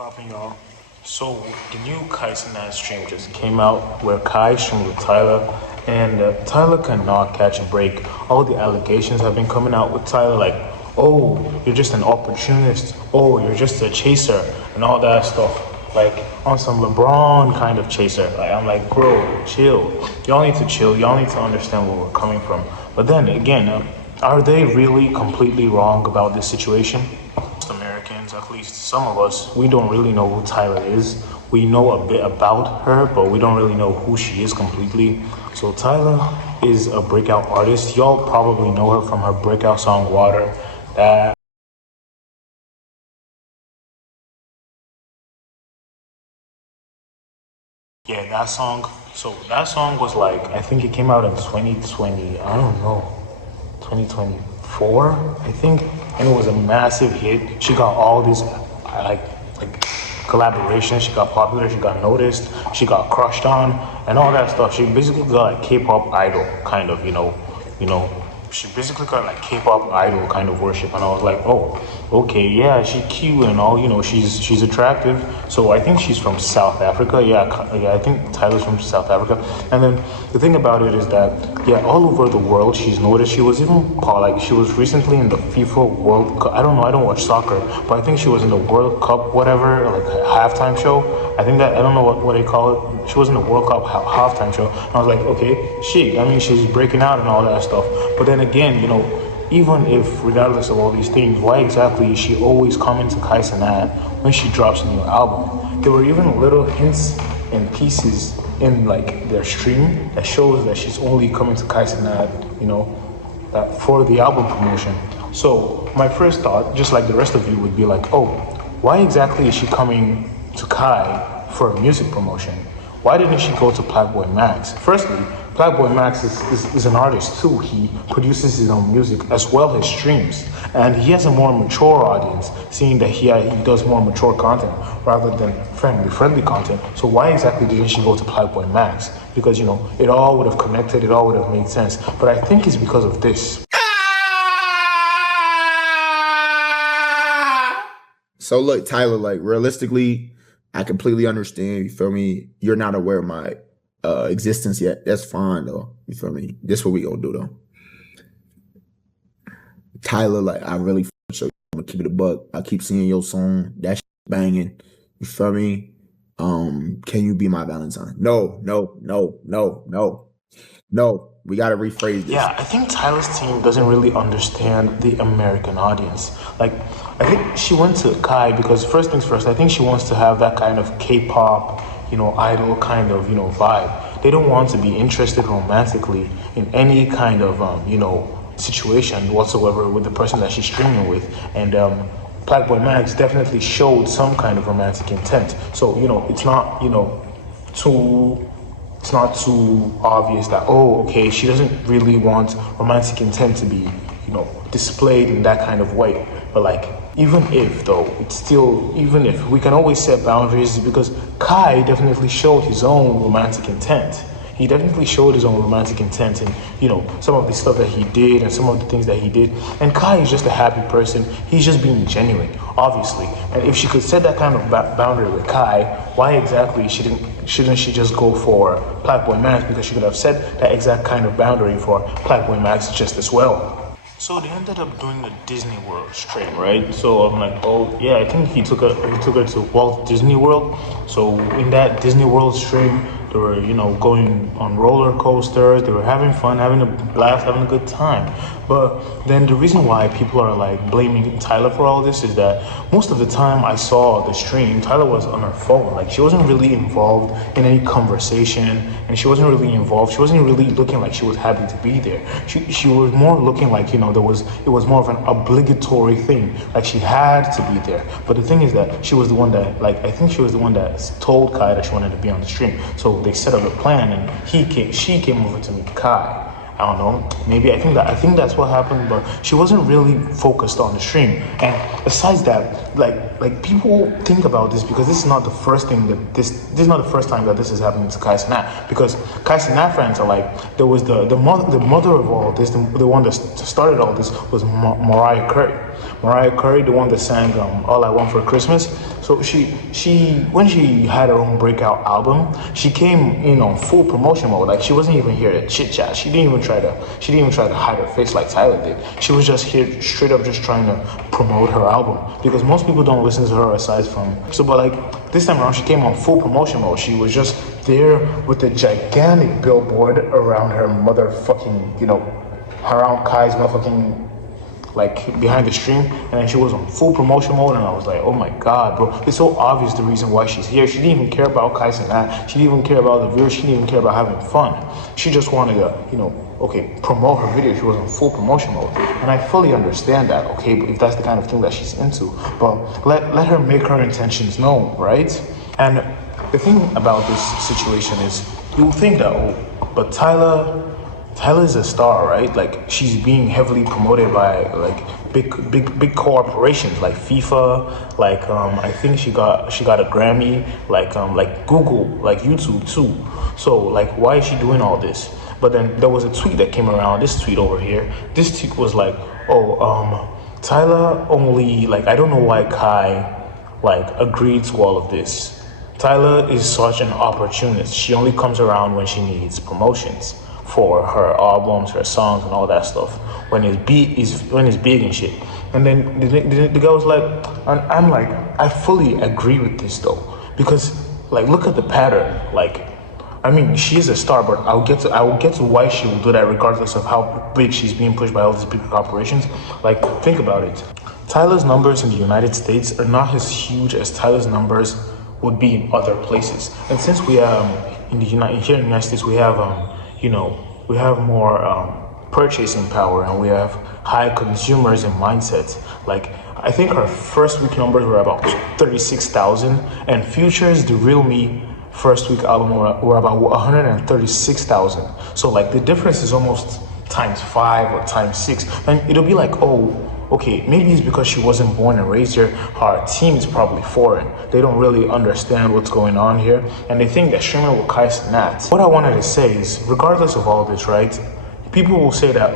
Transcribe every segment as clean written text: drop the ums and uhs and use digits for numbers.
Popping y'all. So the new Kai cenat stream just came out where Kai streamed with Tyler, and Tyler cannot catch a break. All the allegations have been coming out with Tyler, like, oh, you're just an opportunist, oh, you're just a chaser, and all that stuff. Like on some LeBron kind of chaser. Like I'm like, bro, chill. Y'all need to chill. Y'all need to understand where we're coming from. But then again, are they really completely wrong about this situation? Americans, at least some of us, we don't really know who Tyler is. We know a bit about her, but we don't really know who she is completely. So Tyler is a breakout artist. Y'all probably know her from her breakout song Water. That song. So that song was like, I think it came out in 2020. I don't know, 2024, I think, and it was a massive hit. She got all these like collaborations. She got popular. She got noticed. She got crushed on, and all that stuff. She basically got like K-pop idol kind of, you know. She basically got like K-pop idol kind of worship, and I was like, oh, okay, yeah, she's cute and all, she's attractive. So I think she's from South Africa. Yeah, I think Tyler's from South Africa. And then the thing about it is that, yeah, all over the world she's noticed. She was even called, like, she was recently in the FIFA World Cup. I don't know, I don't watch soccer, but I think she was in the World Cup, whatever, like halftime show. I think that, I don't know what they call it. She was in the World Cup halftime show. And I was like, okay, she's breaking out and all that stuff. But then again, even if, regardless of all these things, why exactly is she always coming to Kai cenat when she drops a new album? There were even little hints and pieces in like their stream that shows that she's only coming to Kai cenat, that for the album promotion. So my first thought, just like the rest of you, would be like, oh, why exactly is she coming to Kai for a music promotion? Why didn't she go to Plaque Max? Firstly, Plaque Max is an artist too. He produces his own music as well as streams. And he has a more mature audience, seeing that he does more mature content rather than friendly content. So why exactly didn't she go to Plaque Max? Because, it all would have connected, it all would have made sense. But I think it's because of this. So look, Tyler, like realistically, I completely understand. You feel me? You're not aware of my existence yet. That's fine though. You feel me? This what we gonna do though. Tyler, like I really show you. I'm gonna keep it a buck. I keep seeing your song. That shit banging. You feel me? Can you be my Valentine? No. We gotta rephrase this. Yeah, I think Tyler's team doesn't really understand the American audience. Like, I think she went to Kai because first things first, I think she wants to have that kind of K-pop, idol kind of, vibe. They don't want to be interested romantically in any kind of, situation whatsoever with the person that she's streaming with. And Plaque Max definitely showed some kind of romantic intent. So, it's not, it's not too obvious that, oh, okay, she doesn't really want romantic intent to be, displayed in that kind of way. But like, even if we can always set boundaries because Kai definitely showed his own romantic intent. He definitely showed his own romantic intent and, some of the stuff that he did and some of the things that he did. And Kai is just a happy person. He's just being genuine, obviously. And if she could set that kind of boundary with Kai, why exactly shouldn't she just go for Plaque Max? Because she could have set that exact kind of boundary for Plaque Max just as well. So they ended up doing the Disney World stream, right? So I'm like, oh yeah, I think he took her to Walt Disney World. So in that Disney World stream, they were, going on roller coasters. They were having fun, having a blast, having a good time. But then the reason why people are like blaming Tyler for all this is that most of the time I saw the stream, Tyler was on her phone. Like she wasn't really involved in any conversation, and she wasn't really involved. She wasn't really looking like she was happy to be there. She was more looking like, it was more of an obligatory thing. Like she had to be there. But the thing is that she was the one that, I think she was the one that told Kai that she wanted to be on the stream. So they set up a plan, and she came over to meet Kai. I don't know. Maybe I think that's what happened, but she wasn't really focused on the stream. And besides that, like people think about this because this is not the first thing that this is not the first time that this is happening to Kai cenat. Because Kai cenat fans are like, there was the mother of all this, the one that started all this was Mariah Carey. Mariah Carey, the one that sang "All I Want for Christmas." So she when she had her own breakout album, she came in on full promotion mode. Like she wasn't even here to chit chat. She didn't even try to hide her face like Tyla did. She was just here straight up just trying to promote her album because most people don't listen to her aside from. So, but like this time around, she came on full promotion mode. She was just there with a gigantic billboard around her motherfucking, around Kai's motherfucking, like behind the stream, and then she was on full promotion mode, and I was like, oh my god, bro, it's so obvious the reason why she's here. She didn't even care about Kai cenat. She didn't even care about the viewers. She didn't even care about having fun. She just wanted to, promote her video. She was on full promotion mode, and I fully understand that, okay, if that's the kind of thing that she's into. But let her make her intentions known, right? And the thing about this situation is, you think that, but Tyla is a star, right? Like she's being heavily promoted by like big corporations like FIFA, like I think she got a Grammy, like Google, like YouTube too. So like why is she doing all this? But then there was a tweet that came around, this tweet over here. This tweet was like, Tyla only, like, I don't know why Kai like agreed to all of this. Tyla is such an opportunist. She only comes around when she needs promotions for her albums, her songs, and all that stuff. When it's big and shit. And then the guy was like, and I'm like, I fully agree with this though, because like look at the pattern. Like, I mean, she is a star, but I will get to why she will do that, regardless of how big she's being pushed by all these big corporations. Like, think about it. Tyla's numbers in the United States are not as huge as Tyla's numbers would be in other places. And since we here in the United States, we have we have more purchasing power, and we have high consumers and mindsets. Like, I think our first week numbers were about 36,000, and Future's The Real Me first week album were about 136,000. So like the difference is almost times 5 or times 6. And it'll be like, okay, maybe it's because she wasn't born and raised here. Her team is probably foreign. They don't really understand what's going on here, and they think that streaming will Kai cenat. What I wanted to say is, regardless of all this, right? People will say that,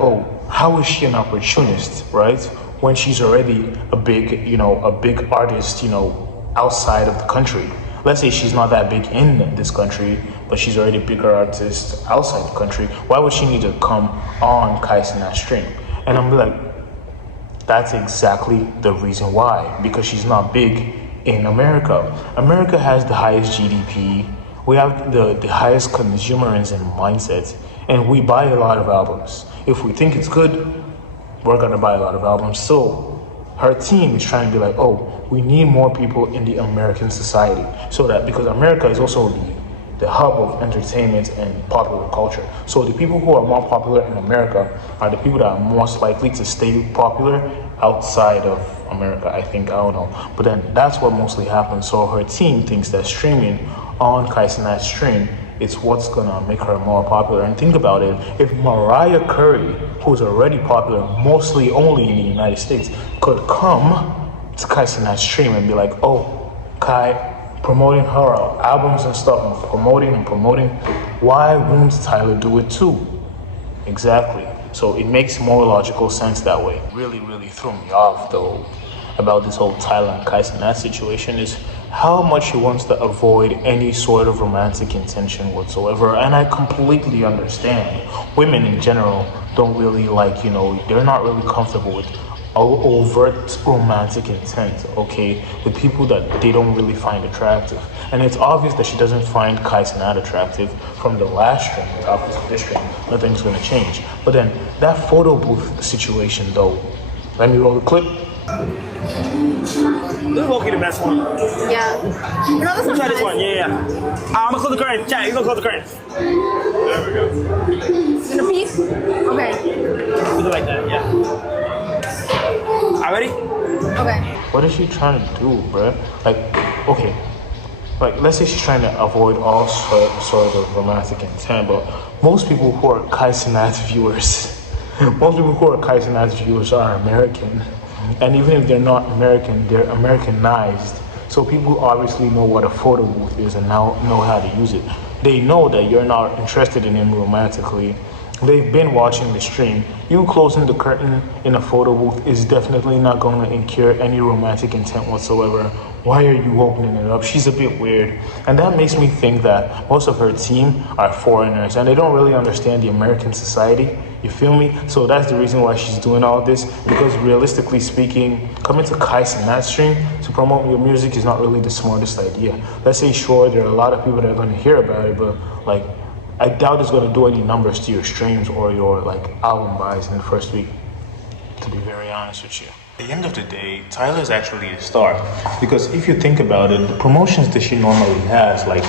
how is she an opportunist, right? When she's already a big artist, outside of the country. Let's say she's not that big in this country, but she's already a bigger artist outside the country. Why would she need to come on Kai cenat stream? And I'm like, that's exactly the reason why. Because she's not big in America. America has the highest GDP. We have the highest consumerism mindset, and we buy a lot of albums. If we think it's good, we're gonna buy a lot of albums. So her team is trying to be like, we need more people in the American society, so that, because America is also the hub of entertainment and popular culture. So the people who are more popular in America are the people that are most likely to stay popular outside of America, I think. I don't know. But then that's what mostly happens. So her team thinks that streaming on Kai cenat stream, it's what's gonna make her more popular. And think about it, if Mariah Carey, who's already popular mostly only in the United States, could come to Kai cenat stream and be like, Kai, promoting her albums and stuff, and promoting, why won't Tyla do it too? Exactly. So it makes more logical sense that way. Really, really threw me off though about this whole Tyla and Kai cenat situation is how much she wants to avoid any sort of romantic intention whatsoever. And I completely understand. Women in general don't really like, they're not really comfortable with overt romantic intent, okay, with people that they don't really find attractive. And it's obvious that she doesn't find Kai cenat attractive from the last stream. It's obvious with this stream, nothing's gonna change. But then that photo booth situation though, let me roll the clip. This is low-key the best one. Yeah. No, this one's Try this nice. one, yeah. I'm gonna close the curtain. Chat, you gonna close the curtain. There we go. In a piece? Okay. We do like that, yeah. All ready? Okay. What is she trying to do, bruh? Like, okay, like let's say she's trying to avoid all sort of romantic intent, but most people who are Kai cenat viewers, are American. And even if they're not American, they're Americanized. So people obviously know what a photo booth is and now know how to use it. They know that you're not interested in him romantically, they've been watching the stream. You closing the curtain in a photo booth is definitely not going to incur any romantic intent whatsoever. Why are you opening it up? She's a bit weird. And that makes me think that most of her team are foreigners and they don't really understand the American society. You feel me? So that's the reason why she's doing all this. Because realistically speaking, coming to cenat stream to promote your music is not really the smartest idea. Let's say, sure, there are a lot of people that are going to hear about it, but like, I doubt it's going to do any numbers to your streams or your like album buys in the first week, to be very honest with you. At the end of the day, Tyla is actually a star because if you think about it, the promotions that she normally has, like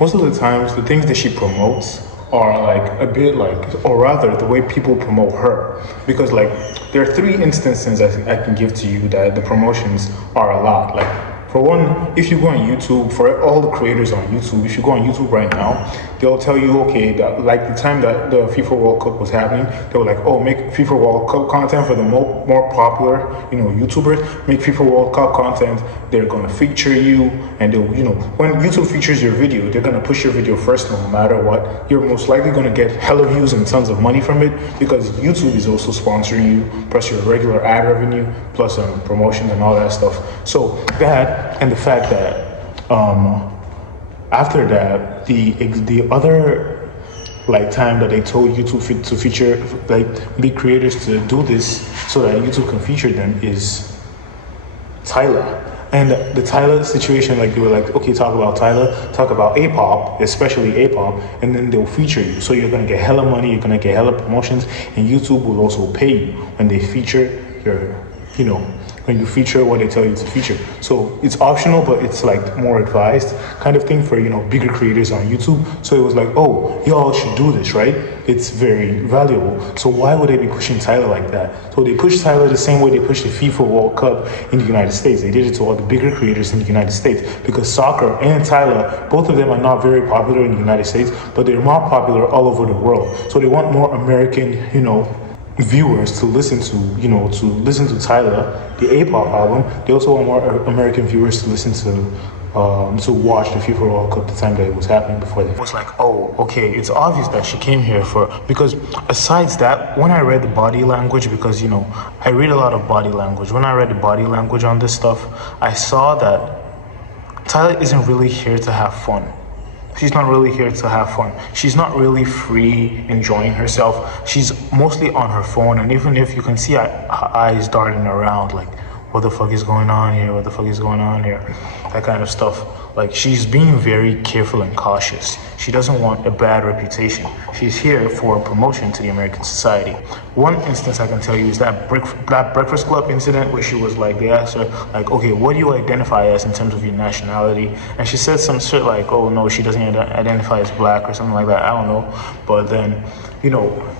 most of the times, the things that she promotes are like a bit like, or rather, the way people promote her. Because like there are 3 instances I can give to you that the promotions are a lot. Like for one, if you go on YouTube, for all the creators on YouTube, if you go on YouTube right now, they'll tell you, okay, that like the time that the FIFA World Cup was happening, they were like, oh, make FIFA World Cup content for the more popular, YouTubers. Make FIFA World Cup content. They're gonna feature you, and they'll, when YouTube features your video, they're gonna push your video first, no matter what. You're most likely gonna get hella views and tons of money from it because YouTube is also sponsoring you, plus your regular ad revenue, plus promotions and all that stuff. So that. And the fact that after that, the other like time that they told YouTube to feature like big creators to do this so that YouTube can feature them is Tyla. And the Tyla situation, like they were like, okay, talk about Tyla, talk about A-pop, especially A-pop, and then they'll feature you. So you're gonna get hella money, you're gonna get hella promotions, and YouTube will also pay you when they feature your, when you feature what they tell you to feature. So it's optional, but it's like more advised kind of thing for, bigger creators on YouTube. So it was like, oh, y'all should do this, right? It's very valuable. So why would they be pushing Tyla like that? So they pushed Tyla the same way they pushed the FIFA World Cup in the United States. They did it to all the bigger creators in the United States because soccer and Tyla, both of them are not very popular in the United States, but they're more popular all over the world. So they want more American, viewers to listen to, Tyla, the A-pop album. They also want more American viewers to listen to watch the FIFA World Cup the time that it was happening before they. It was like, oh, okay, it's obvious that she came here because besides that, when I read the body language, because, I read a lot of body language. When I read the body language on this stuff, I saw that Tyla isn't really here to have fun. She's not really here to have fun. She's not really free, enjoying herself. She's mostly on her phone, and even if you can see her eyes darting around, like, what the fuck is going on here? What the fuck is going on here? That kind of stuff. Like, she's being very careful and cautious. She doesn't want a bad reputation. She's here for promotion to the American society. One instance I can tell you is that Breakfast Club incident where she was like, they asked her, like, okay, what do you identify as in terms of your nationality? And she said some shit like, oh, no, she doesn't identify as black or something like that. I don't know. But then,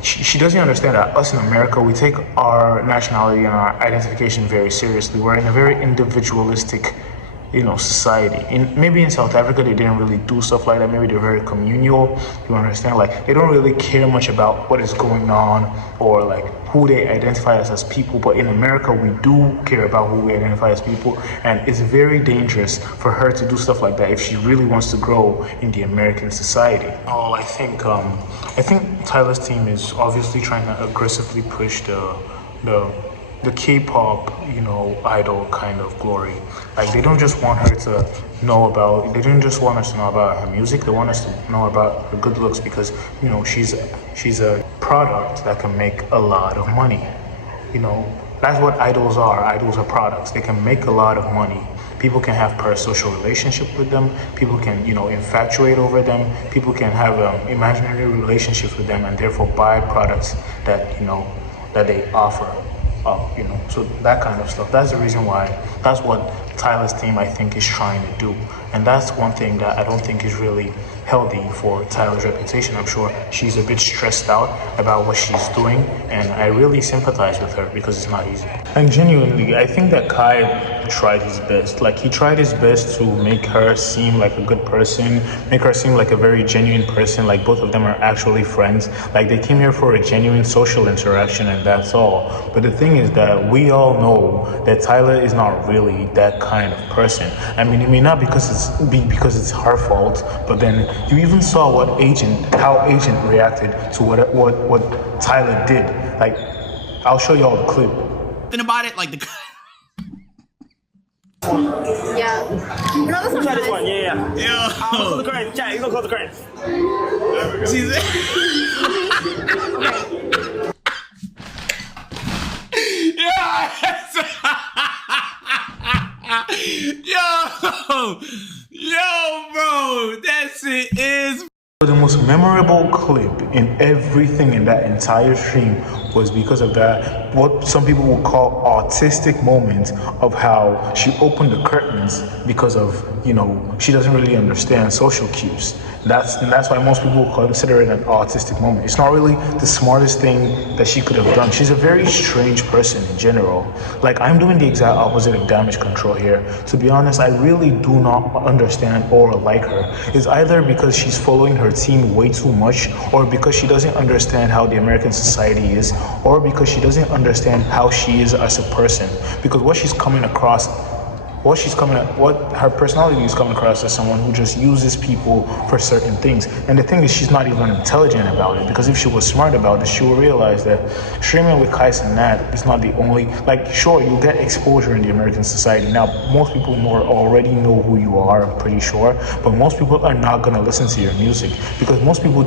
she doesn't understand that us in America, we take our nationality and our identification very seriously. We're in a very individualistic society. Maybe in South Africa they didn't really do stuff like that. Maybe they're very communal. You understand? Like they don't really care much about what is going on or like who they identify as people. But in America we do care about who we identify as people, and it's very dangerous for her to do stuff like that if she really wants to grow in the American society. Oh, I think Tyla's team is obviously trying to aggressively push the K-pop, idol kind of glory. Like they don't just want her to know about. They didn't just want us to know about her music. They want us to know about her good looks because she's a product that can make a lot of money. That's what idols are. Idols are products. They can make a lot of money. People can have parasocial relationship with them. People can, infatuate over them. People can have imaginary relationships with them and therefore buy products that, that they offer. So that kind of stuff. That's the reason why. That's what Tyla's team, I think, is trying to do. And that's one thing that I don't think is really healthy for Tyla's reputation. I'm sure she's a bit stressed out about what she's doing, and I really sympathize with her because it's not easy. And genuinely, I think that Kai tried his best. Like he tried his best to make her seem like a good person, make her seem like a very genuine person, like both of them are actually friends. Like they came here for a genuine social interaction and that's all. But the thing is that we all know that Tyla is not really that kind of person. I mean, it may not because it's her fault, but then you even saw how Agent reacted to what Tyla did. Like, I'll show you all the clip. Think about it, like the. Yeah. You know this one? Try this one. Yeah. I'm gonna Yo, close the curtain. Chat, you gonna close the curtain. she's. Yo, bro, that shit is. The most memorable clip in everything in that entire stream was because of that, what some people would call autistic moment of how she opened the curtains because of, she doesn't really understand social cues. That's why most people consider it an autistic moment. It's not really the smartest thing that she could have done. She's a very strange person in general. Like, I'm doing the exact opposite of damage control here. To be honest, I really do not understand or like her. It's either because she's following her team way too much, or because she doesn't understand how the American society is, or because she doesn't understand how she is as a person. Because what her personality is coming across as someone who just uses people for certain things. And the thing is, she's not even intelligent about it, because if she was smart about it, she would realize that streaming with cenat is not the only, like, sure, you get exposure in the American society. Now, most people already know who you are, I'm pretty sure, but most people are not gonna listen to your music, because most people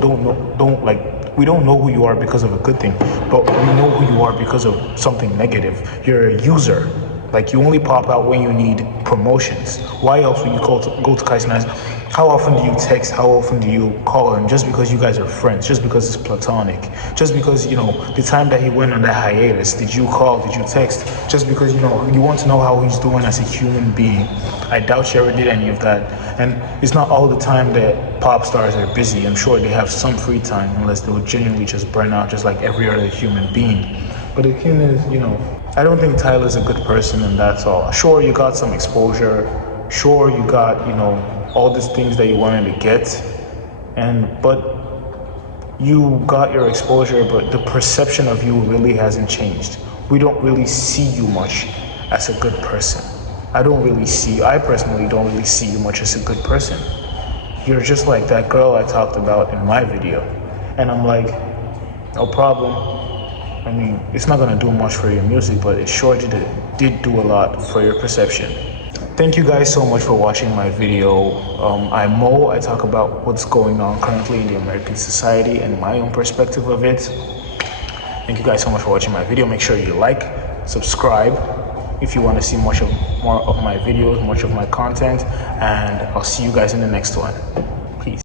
we don't know who you are because of a good thing, but we know who you are because of something negative. You're a user. Like, you only pop out when you need promotions. Why else would you go to Kai's Nice? How often do you text? How often do you call him? Just because you guys are friends, just because it's platonic, just because, the time that he went on that hiatus, did you call, did you text? Just because, you want to know how he's doing as a human being. I doubt she ever did any of that. And it's not all the time that pop stars are busy. I'm sure they have some free time, unless they would genuinely just burn out just like every other human being. But the thing is, I don't think Tyla's a good person, and that's all. Sure, you got some exposure. Sure, you got, all these things that you wanted to get. But you got your exposure, but the perception of you really hasn't changed. We don't really see you much as a good person. I personally don't really see you much as a good person. You're just like that girl I talked about in my video. And I'm like, no problem. I mean, it's not gonna do much for your music, but it sure did do a lot for your perception. Thank you guys so much for watching my video. I talk about what's going on currently in the American society and my own perspective of it. Thank you guys so much for watching my video. Make sure you like, subscribe if you want to see more of my videos, much of my content, and I'll see you guys in the next one.